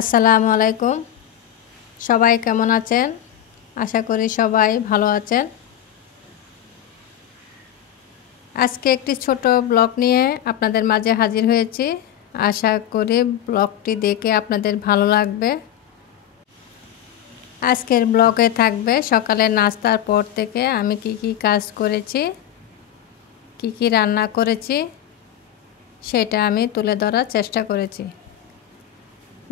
আসসালামু আলাইকুম। সবাই কেমন আছেন? আশা করি সবাই ভালো আছেন। আজকে একটি ছোট ব্লগ নিয়ে আপনাদের মাঝে হাজির হয়েছি। আশা করি ব্লগটি দেখে আপনাদের ভালো লাগবে। আজকের ব্লগে থাকবে সকালে নাস্তার পর থেকে আমি কি কাজ করেছি, কি রান্না করেছি সেটা আমি তুলে ধরার চেষ্টা করেছি।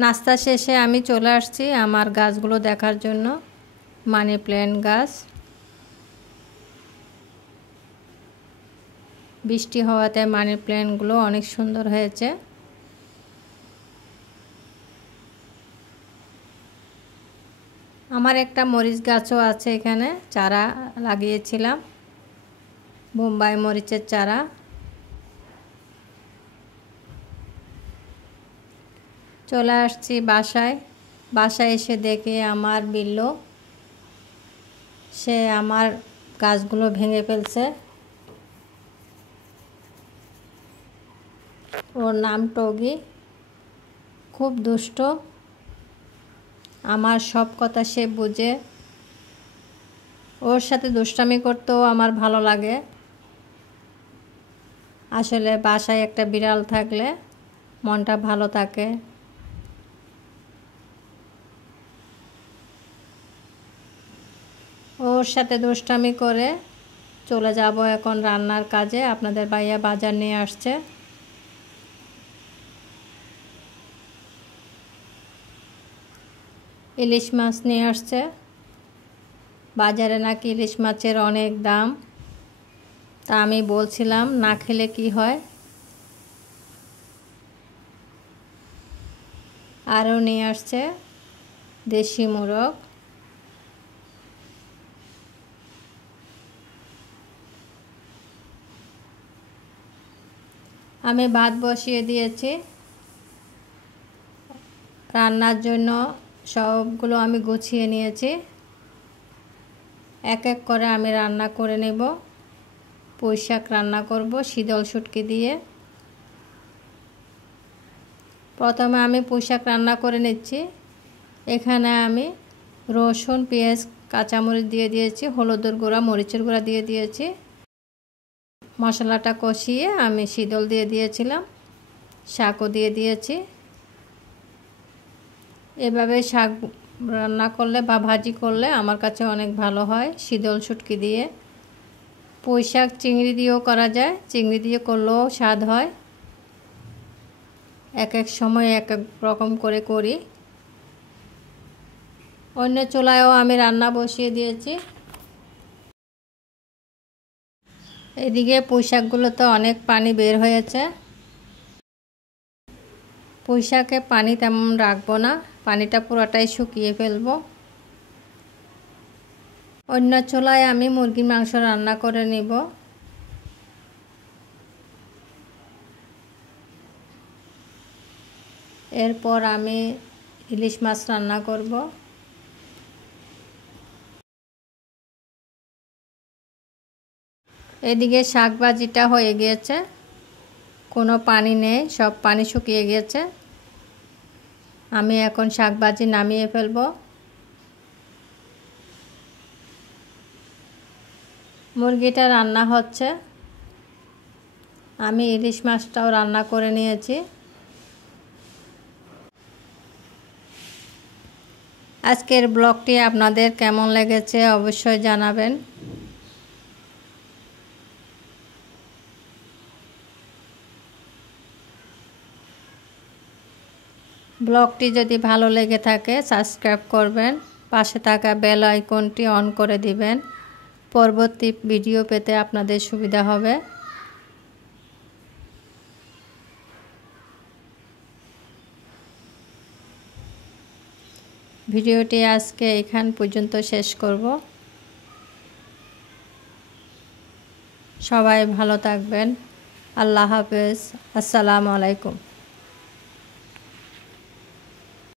নাস্তা শেষে আমি চলে আসছি আমার গাছগুলো দেখার জন্য। মানি প্ল্যান্ট গাছ, বৃষ্টি হওয়াতে মানি প্ল্যান্টগুলো অনেক সুন্দর হয়েছে। আমার একটা মরিচ গাছও আছে, এখানে চারা লাগিয়েছিলাম, বোম্বাই মরিচের চারা। চলে আসছি বাসায় এসে দেখে আমার বিল্লো সে আমার গাছগুলো ভেঙে ফেলছে। ওর নাম টগি, খুব দুষ্ট। আমার সব কথা সে বুঝে। ওর সাথে দুষ্টামি করতেও আমার ভালো লাগে। আসলে বাসায় একটা বিড়াল থাকলে মনটা ভালো থাকে। ওর সাথে দুষ্টামি করে চলে যাব এখন রান্নার কাজে। আপনাদের ভাইয়া বাজার নিয়ে আসছে। ইলিশ মাছ নিয়ে আসছে। বাজারে নাকি ইলিশ মাছের অনেক দাম, তা আমি বলছিলাম না খেলে কি হয়। আরও নিয়ে আসছে দেশি মোরগ। আমি ভাত বসিয়ে দিয়েছি রান্নার জন্য। সবগুলো আমি গুছিয়ে নিয়েছি। এক এক করে আমি রান্না করে নেব। পুঁই শাক রান্না করব শীতল শুটকি দিয়ে। প্রথমে আমি পুঁই শাক রান্না করে নিচ্ছি। এখানে আমি রসুন, পেঁয়াজ, কাঁচামরিচ দিয়ে দিয়েছি, হলুদের গুঁড়া, মরিচের গুঁড়া দিয়ে দিয়েছি। মশলাটা কষিয়ে আমি শীতল দিয়ে দিয়েছিলাম, শাকও দিয়ে দিয়েছি। এভাবে শাক রান্না করলে বা ভাজি করলে আমার কাছে অনেক ভালো হয় শীতল শুটকি দিয়ে। পুঁই শাক চিংড়ি দিয়েও করা যায়, চিংড়ি দিয়ে করলেও স্বাদ হয়। এক এক সময় এক এক রকম করে করি। অন্য চুলায়ও আমি রান্না বসিয়ে দিয়েছি। এদিকে পুঁই শাকগুলোতে অনেক পানি বের হয়েছে। পুঁই শাকে পানি তেমন রাখবো না, পানিটা পুরোটাই শুকিয়ে ফেলবো। অন্য চুলায় আমি মুরগির মাংস রান্না করে নিব। এরপর আমি ইলিশ মাছ রান্না করব। এদিকে শাক ভাজিটা হয়ে গিয়েছে, কোনো পানি নেই, সব পানি শুকিয়ে গিয়েছে। আমি এখন শাক ভাজি নামিয়ে ফেলব। মুরগিটা রান্না হচ্ছে, আমি ইলিশ মাছটাও রান্না করে নিয়েছি। আজকের ব্লগটি আপনাদের কেমন লেগেছে অবশ্যই জানাবেন। ব্লগটি যদি ভালো লেগে থাকে সাবস্ক্রাইব করবেন, পাশে থাকা বেল আইকনটি অন করে দিবেন। পরবর্তী ভিডিও পেতে আপনাদের সুবিধা হবে। ভিডিওটি আজকে এখান পর্যন্ত শেষ করব। সবাই ভালো থাকবেন। আল্লাহ হাফেজ। আসসালামু আলাইকুম।